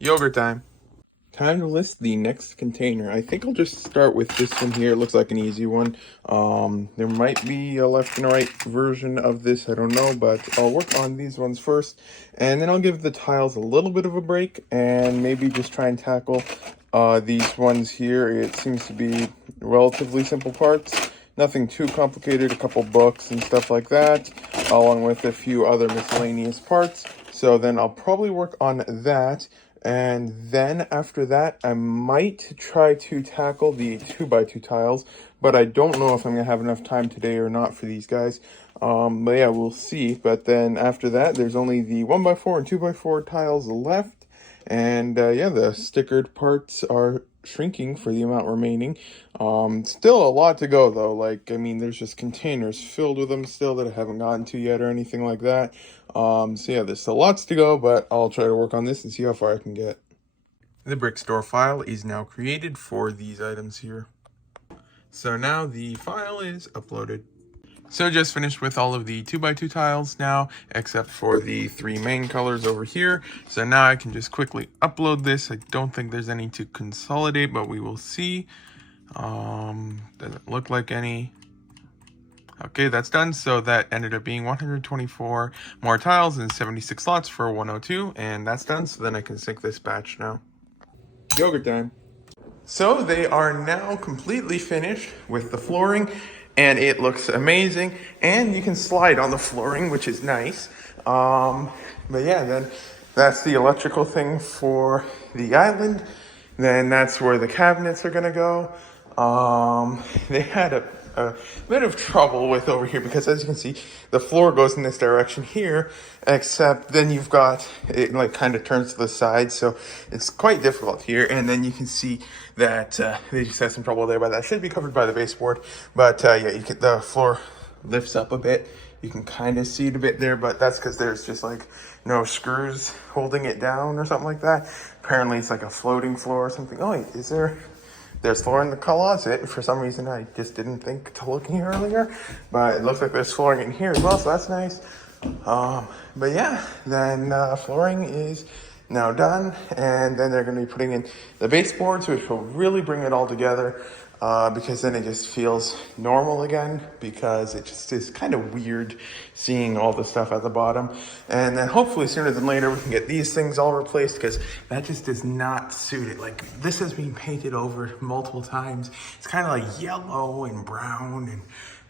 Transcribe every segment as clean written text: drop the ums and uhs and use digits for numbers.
Yogurt time. Time to list the next container. I think I'll just start with this one here. It looks like an easy one. There might be a left and right version of this. I don't know, but I'll work on these ones first. And then I'll give the tiles a little bit of a break and maybe just try and tackle these ones here. It seems to be relatively simple parts. Nothing too complicated, a couple books and stuff like that, along with a few other miscellaneous parts. So then I'll probably work on that. And then after that, I might try to tackle the 2x2 tiles, but I don't know if I'm going to have enough time today or not for these guys. But yeah, we'll see. But then after that, there's only the 1x4 and 2x4 tiles left. And yeah, the stickered parts are shrinking for the amount remaining. Still a lot to go though. Like, I mean, there's just containers filled with them still that I haven't gotten to yet or anything like that. So yeah, there's still lots to go, but I'll try to work on this and see how far I can get. The brick store file is now created for these items here. So now the file is uploaded. So just finished with all of the 2x2 tiles now, except for the 3 main colors over here. So now I can just quickly upload this. I don't think there's any to consolidate, but we will see. Doesn't look like any. Okay, that's done. So that ended up being 124 more tiles and 76 slots for 102, and that's done. So then I can sync this batch now. Yogurt time. So they are now completely finished with the flooring, and it looks amazing. And you can slide on the flooring, which is nice. But yeah, then that's the electrical thing for the island. Then that's where the cabinets are gonna go. They had a bit of trouble with over here because, as you can see, the floor goes in this direction here, except then you've got it like kind of turns to the side, so it's quite difficult here. And then you can see that they just had some trouble there, but that should be covered by the baseboard. But yeah, the floor lifts up a bit. You can kind of see it a bit there, but that's because there's just like no screws holding it down or something like that. Apparently it's like a floating floor or something. Oh wait, there's floor in the closet. For some reason, I just didn't think to look here earlier, but it looks like there's flooring in here as well, so that's nice. But yeah, then flooring is now done, and then they're going to be putting in the baseboards, which will really bring it all together, because then it just feels normal again, because it just is kind of weird seeing all the stuff at the bottom. And then hopefully sooner than later we can get these things all replaced, because that just does not suit it. Like, this has been painted over multiple times. It's kind of like yellow and brown, and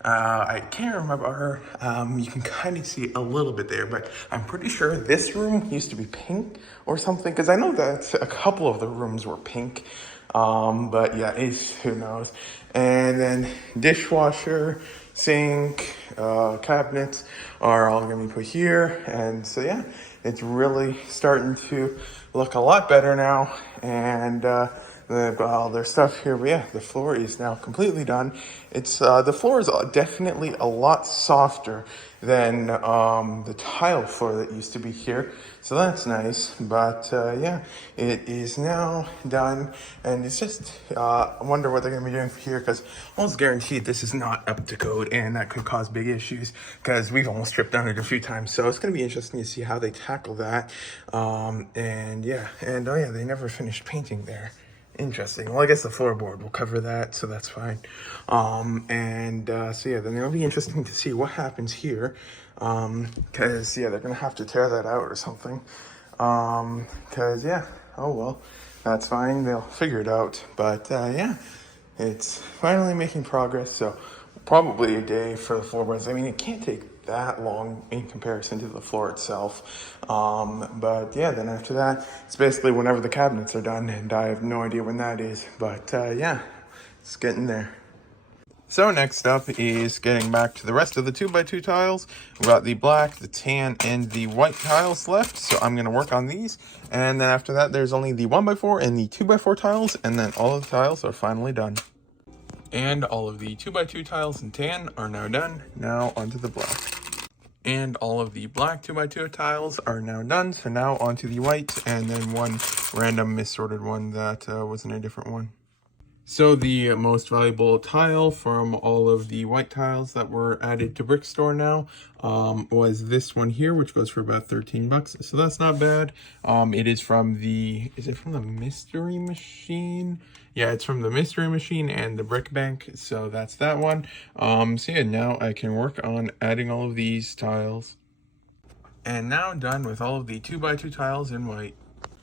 I can't remember. You can kind of see a little bit there, but I'm pretty sure this room used to be pink or something, because I know that a couple of the rooms were pink. But yeah, who knows. And then dishwasher, sink, cabinets are all gonna be put here. And so yeah, it's really starting to look a lot better now. And they've got all their stuff here. But yeah, the floor is now completely done. It's the floor is definitely a lot softer than the tile floor that used to be here, so that's nice. But yeah, it is now done, and it's just I wonder what they're gonna be doing here, because almost guaranteed this is not up to code, and that could cause big issues because we've almost tripped on it a few times. So it's gonna be interesting to see how they tackle that. And yeah, and oh yeah, they never finished painting there. Interesting. Well, I guess the floorboard will cover that, so that's fine. So yeah, then it'll be interesting to see what happens here. Because yeah, they're gonna have to tear that out or something. Because yeah, oh well, that's fine. They'll figure it out. But yeah, it's finally making progress. So probably a day for the floorboards. I mean, it can't take that long in comparison to the floor itself. But yeah, then after that, it's basically whenever the cabinets are done, and I have no idea when that is. But yeah, it's getting there. So next up is getting back to the rest of the 2x2 tiles. We've got the black, the tan, and the white tiles left, so I'm going to work on these. And then after that, there's only the 1x4 and the 2x4 tiles, and then all of the tiles are finally done. And all of the 2x2 tiles in tan are now done. Now onto the black. And all of the black 2x2 tiles are now done, so now onto the white, and then one random missorted one that was in a different one. So the most valuable tile from all of the white tiles that were added to Brick Store now was this one here, which goes for about 13 bucks. So that's not bad. It is from the, is it from the Mystery Machine? Yeah, it's from the Mystery Machine and the Brick Bank. So that's that one. So yeah, now I can work on adding all of these tiles. And now I'm done with all of the 2x2 tiles in white.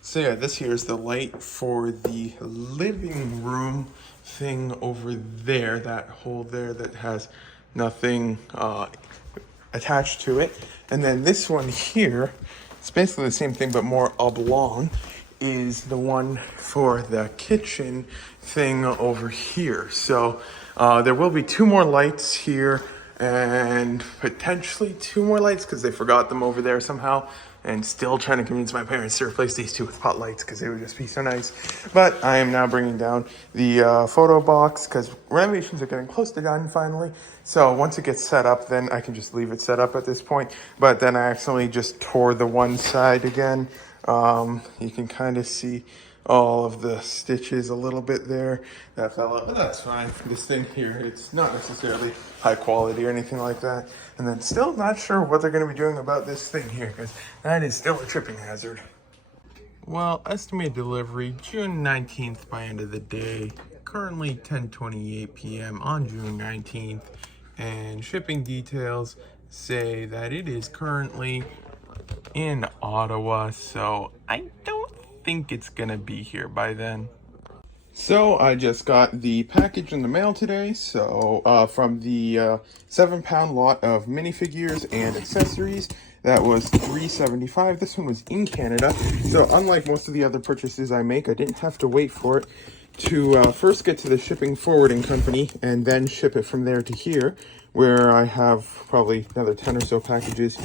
So yeah, this here is the light for the living room thing over there, that hole there that has nothing attached to it. And then this one here, it's basically the same thing but more oblong, is the one for the kitchen thing over here. So there will be 2 more lights here and potentially 2 more lights because they forgot them over there somehow, and still trying to convince my parents to replace these 2 with pot lights because they would just be so nice. But I am now bringing down the photo box because renovations are getting close to done finally. So once it gets set up, then I can just leave it set up at this point. But then I accidentally just tore the one side again. You can kind of see all of the stitches a little bit there that fell out, but that's fine. This thing here, it's not necessarily high quality or anything like that. And then still not sure what they're going to be doing about this thing here because that is still a tripping hazard. Well, estimated delivery June 19th by end of the day, currently 10:28 p.m. on June 19th, and shipping details say that it is currently in Ottawa, so I don't think it's gonna be here by then. So I just got the package in the mail today. So from the 7-pound lot of minifigures and accessories, that was $3.75. This one was in Canada. So unlike most of the other purchases I make, I didn't have to wait for it to first get to the shipping forwarding company and then ship it from there to here, where I have probably another 10 or so packages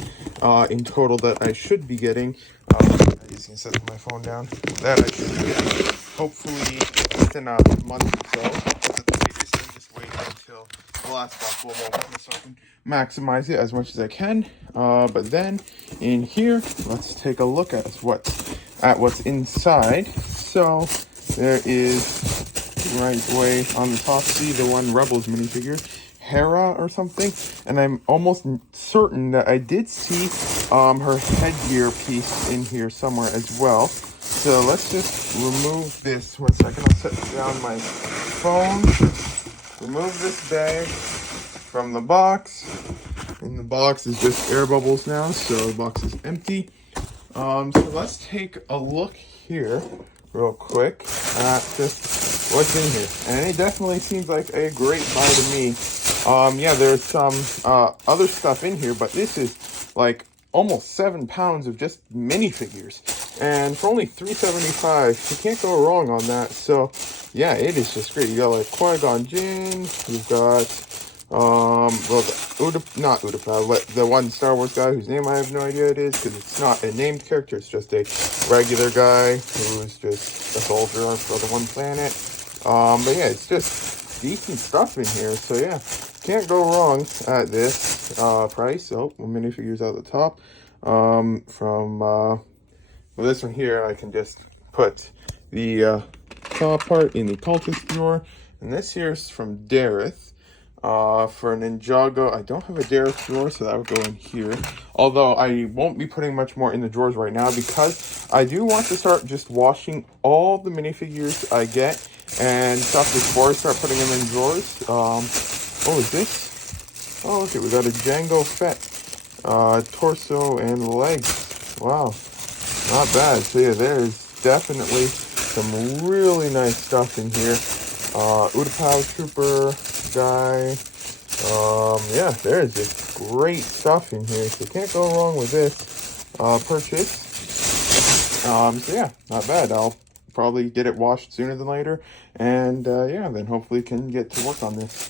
in total that I should be getting. I'm just gonna set my phone down. That I should be getting hopefully within a month or so. At the latest, I'm just waiting until the last box will open so I can maximize it as much as I can. But then in here, let's take a look at what's inside. So there is, right away on the top, see the one Rebels minifigure, Hera or something, and I'm almost certain that I did see her headgear piece in here somewhere as well. So let's just remove this. 1 second, I'll set down my phone. Remove this bag from the box. And the box is just air bubbles now, so the box is empty. So let's take a look here real quick at just what's in here. And it definitely seems like a great buy to me. Yeah, there's some other stuff in here, but this is like almost 7 pounds of just minifigures. And for only $3.75, you can't go wrong on that. So yeah, it is just great. You got like Qui-Gon Jinn, you've got well, not Utapau, but the one Star Wars guy whose name I have no idea it is, because it's not a named character, it's just a regular guy who's just a soldier for the one planet. But yeah, it's just decent stuff in here, so yeah, can't go wrong at this price. Oh, minifigures out the top. Well, this one here, I can just put the top part in the cultist drawer, and this here is from Dareth. For Ninjago, I don't have a Dareth drawer, so that would go in here. Although I won't be putting much more in the drawers right now because I do want to start just washing all the minifigures I get and stuff before I start putting them in drawers. What was this? Oh, okay, we got a Jango Fett torso and legs. Wow, not bad. So yeah, there's definitely some really nice stuff in here. Utapau Trooper guy. Yeah, there's just great stuff in here, so can't go wrong with this purchase. So yeah, not bad. I'll probably get it washed sooner than later, and yeah, then hopefully can get to work on this.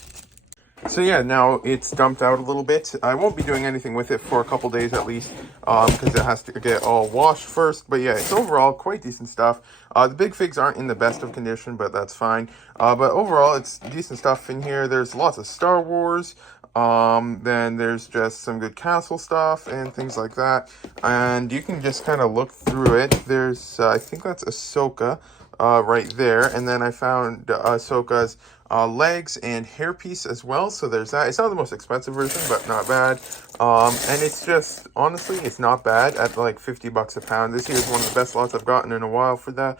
So yeah, now it's dumped out a little bit. I won't be doing anything with it for a couple days at least, because it has to get all washed first. But yeah, it's overall quite decent stuff. The big figs aren't in the best of condition, but that's fine. But overall, it's decent stuff in here. There's lots of Star Wars. Then there's just some good castle stuff and things like that. And you can just kind of look through it. There's, I think that's Ahsoka. right there. And then I found Ahsoka's legs and hairpiece as well. So there's that. It's not the most expensive version, but not bad. And it's just, honestly, it's not bad at like 50 bucks a pound. This here is one of the best lots I've gotten in a while for that.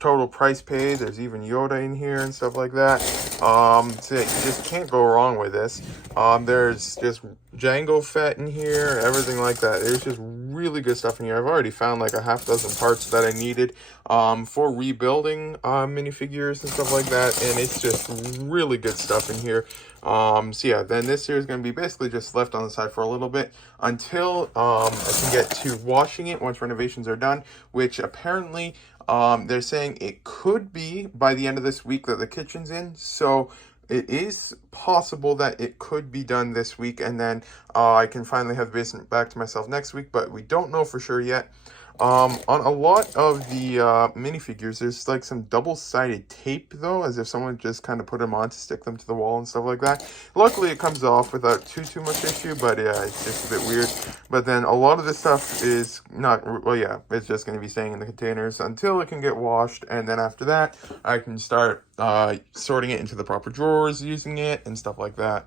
Total price paid. There's even Yoda in here and stuff like that. So you just can't go wrong with this. There's just Jango Fett in here, everything like that. There's just really good stuff in here. I've already found like a half dozen parts that I needed for rebuilding minifigures and stuff like that, and it's just really good stuff in here. So yeah, then this here is going to be basically just left on the side for a little bit until I can get to washing it once renovations are done, which apparently they're saying it could be by the end of this week that the kitchen's in. So it is possible that it could be done this week, and then I can finally have the basement back to myself next week, but we don't know for sure yet. On a lot of the minifigures, there's like some double-sided tape though, as if someone just kind of put them on to stick them to the wall and stuff like that. Luckily it comes off without too much issue, but yeah, it's just a bit weird. But then a lot of this stuff is not, well yeah, it's just going to be staying in the containers until it can get washed, and then after that I can start sorting it into the proper drawers, using it and stuff like that.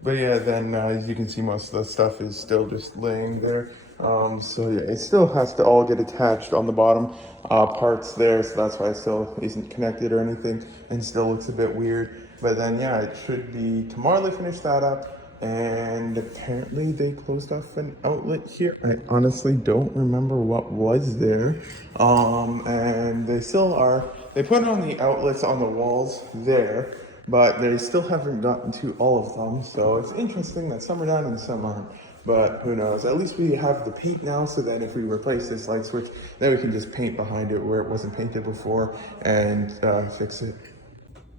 But yeah, then as you can see, most of the stuff is still just laying there. So yeah, it still has to all get attached on the bottom parts there, so that's why it still isn't connected or anything, and still looks a bit weird. But then yeah, it should be tomorrow they finish that up, and apparently they closed off an outlet here. I honestly don't remember what was there. And they still are, they put on the outlets on the walls there, but they still haven't gotten to all of them. So it's interesting that some are done and some aren't. But who knows? At least we have the paint now, so that if we replace this light switch, then we can just paint behind it where it wasn't painted before and fix it.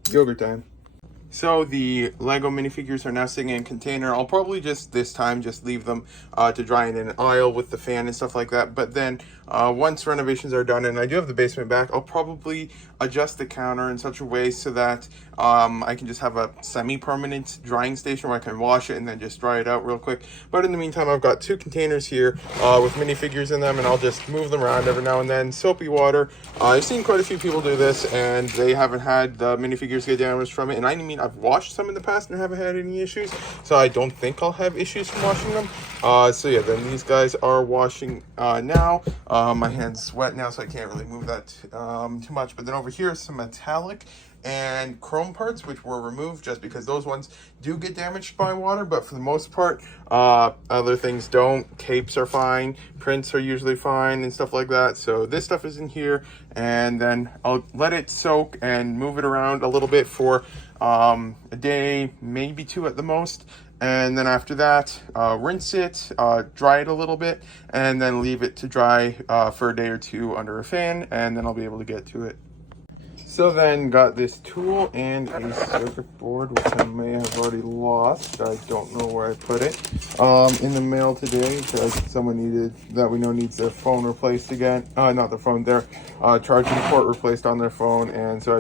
Yogurt time. So the Lego minifigures are now sitting in a container. I'll probably just this time just leave them to dry in an aisle with the fan and stuff like that. But then once renovations are done and I do have the basement back, I'll probably adjust the counter in such a way so that I can just have a semi-permanent drying station where I can wash it and then just dry it out real quick. But in the meantime, I've got 2 containers here with minifigures in them, and I'll just move them around every now and then. Soapy water. I've seen quite a few people do this, and they haven't had the minifigures get damaged from it. And I mean, I've washed some in the past and haven't had any issues, so I don't think I'll have issues from washing them. So yeah, then these guys are washing now. My hand's sweat now, so I can't really move that too much. But then over here is some metallic and chrome parts, which were removed just because those ones do get damaged by water, but for the most part other things don't. Capes are fine, prints are usually fine and stuff like that. So this stuff is in here, and then I'll let it soak and move it around a little bit for a day, maybe 2 at the most. And then after that, rinse it, dry it a little bit, and then leave it to dry for a day or 2 under a fan, and then I'll be able to get to it. So then got this tool and a circuit board, which I may have already lost. I don't know where I put it. In the mail today, because someone needs their phone replaced again. Not their phone, their charging port replaced on their phone. And so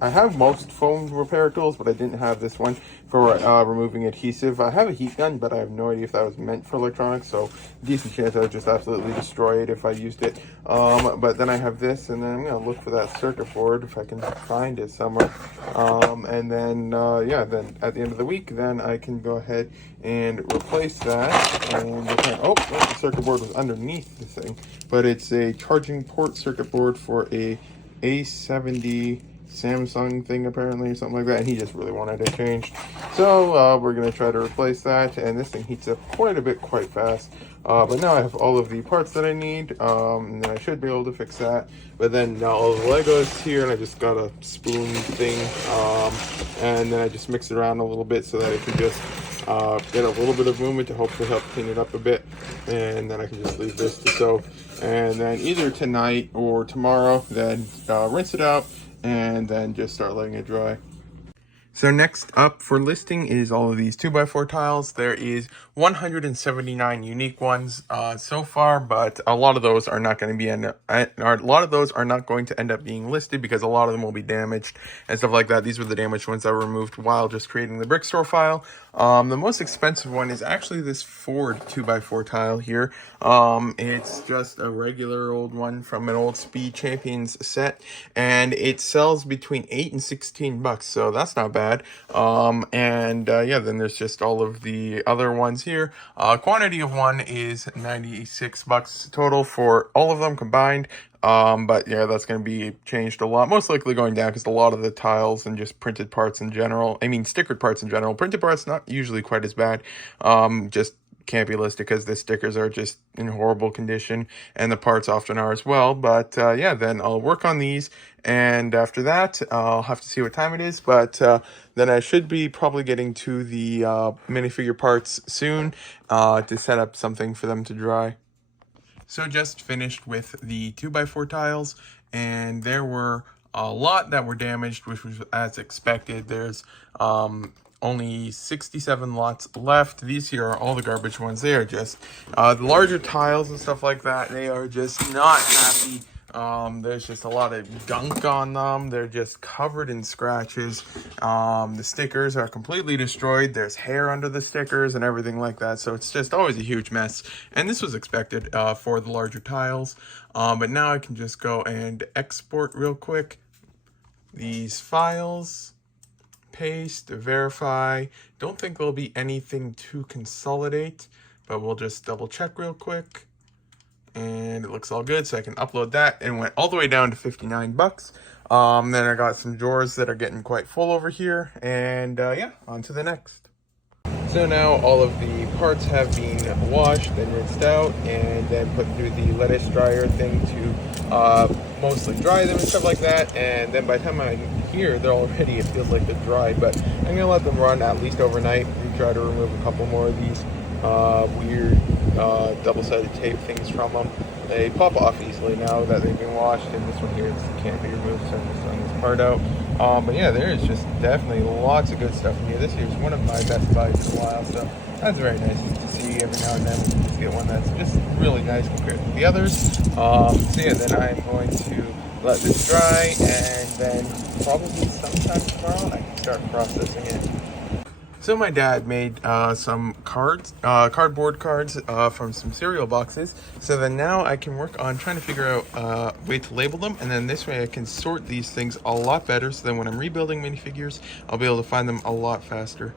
I have most phone repair tools, but I didn't have this one for removing adhesive. I have a heat gun, but I have no idea if that was meant for electronics, so decent chance I would just absolutely destroy it if I used it. But then I have this, and then I'm gonna look for that circuit board if I can find it somewhere. And then yeah, then at the end of the week, then I can go ahead and replace that. And the circuit board was underneath the thing, but it's a charging port circuit board for a A70 Samsung thing apparently, or something like that, and he just really wanted it changed. So we're gonna try to replace that, and this thing heats up quite a bit quite fast. But now I have all of the parts that I need, and then I should be able to fix that. But then now all the Legos here, and I just got a spoon thing, and then I just mix it around a little bit so that it can just get a little bit of movement to hopefully help clean it up a bit. And then I can just leave this to soak, and then either tonight or tomorrow, then rinse it out and then just start letting it dry. So next up for listing is all of these 2x4 tiles. There is 179 unique ones so far, but a lot of those are not going to end up being listed because a lot of them will be damaged and stuff like that. These were the damaged ones that were removed while just creating the brick store file. The most expensive one is actually this Ford 2x4 tile here. It's just a regular old one from an old Speed Champions set, and it sells between 8 and 16 bucks, so that's not bad. Yeah, then there's just all of the other ones here. Quantity of one is 96 bucks total for all of them combined. But yeah, that's going to be changed a lot, most likely going down, because a lot of the tiles and just printed parts in general, I mean stickered parts in general, printed parts not usually quite as bad, just can't be listed because the stickers are just in horrible condition, and the parts often are as well. But yeah, then I'll work on these, and after that I'll have to see what time it is, but then I should be probably getting to the minifigure parts soon to set up something for them to dry. So just finished with the 2x4 tiles, and there were a lot that were damaged, which was as expected. There's only 67 lots left. These here are all the garbage ones. They are just the larger tiles and stuff like that. They are just not happy. There's just a lot of gunk on them. They're just covered in scratches. The stickers are completely destroyed. There's hair under the stickers and everything like that. So it's just always a huge mess. And this was expected for the larger tiles. But now I can just go and export real quick these files. Paste, verify. Don't think there'll be anything to consolidate, but we'll just double check real quick. And it looks all good, so I can upload that, and went all the way down to 59 bucks. Then I got some drawers that are getting quite full over here, and yeah, on to the next. So now all of the parts have been washed and rinsed out, and then put through the lettuce dryer thing to mostly dry them and stuff like that. And then by the time I'm here, they're already, it feels like they're dry, but I'm gonna let them run at least overnight and try to remove a couple more of these weird double-sided tape things from them. They pop off easily now that they've been washed, and this one here can't be removed, so I'm just throwing this part out. But yeah, there is just definitely lots of good stuff in here. This here is one of my best buys in a while, so that's very nice to see. Every now and then we can just get one that's just really nice compared to the others. So yeah, then I'm going to let this dry, and then probably sometime tomorrow I can start processing it. So my dad made some cards, cardboard cards from some cereal boxes. So then now I can work on trying to figure out a way to label them. And then this way I can sort these things a lot better. So then when I'm rebuilding minifigures, I'll be able to find them a lot faster.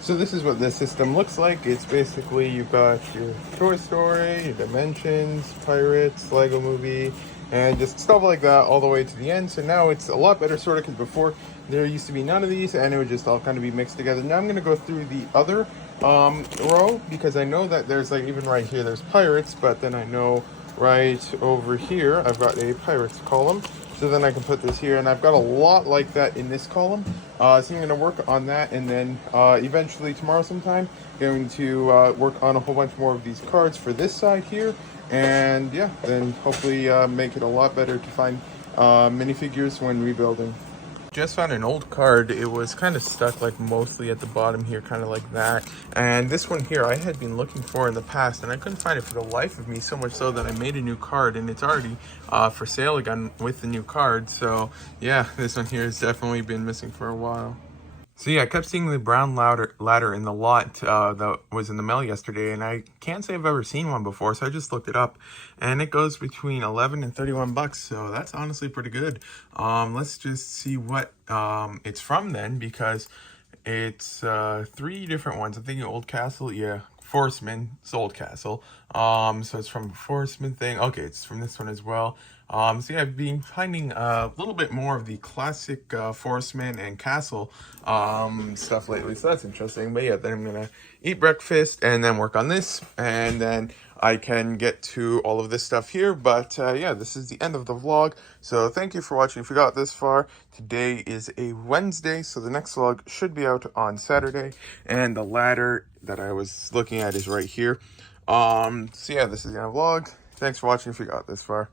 So this is what this system looks like. It's basically, you've got your Toy Story, your Dimensions, Pirates, Lego Movie, and just stuff like that all the way to the end. So now it's a lot better sorted, because before there used to be none of these and it would just all kind of be mixed together. Now I'm going to go through the other row, because I know that there's, like, even right here there's Pirates, but then I know right over here I've got a Pirates column. So then I can put this here, and I've got a lot like that in this column. So I'm going to work on that, and then eventually tomorrow sometime, going to work on a whole bunch more of these cards for this side here. And yeah, then hopefully make it a lot better to find minifigures when rebuilding. Just found an old card. It was kind of stuck, like, mostly at the bottom here, kind of like that. And this one here I had been looking for in the past, and I couldn't find it for the life of me, so much so that I made a new card, and it's already for sale again with the new card. So yeah, this one here has definitely been missing for a while. So yeah, I kept seeing the brown ladder in the lot that was in the mail yesterday, and I can't say I've ever seen one before, so I just looked it up, and it goes between 11 and 31 bucks, so that's honestly pretty good. Let's just see what it's from then, because it's 3 different ones. I'm thinking Old Castle, yeah, Forestman, it's Old Castle. So it's from Forestman thing. Okay, it's from this one as well. So yeah, I've been finding a little bit more of the classic Forestman and Castle stuff lately, so that's interesting. But yeah, then I'm gonna eat breakfast and then work on this, and then I can get to all of this stuff here. But yeah, this is the end of the vlog, so thank you for watching if you got this far. Today is a Wednesday, so the next vlog should be out on Saturday, and the ladder that I was looking at is right here. So yeah, this is the end of the vlog. Thanks for watching if you got this far.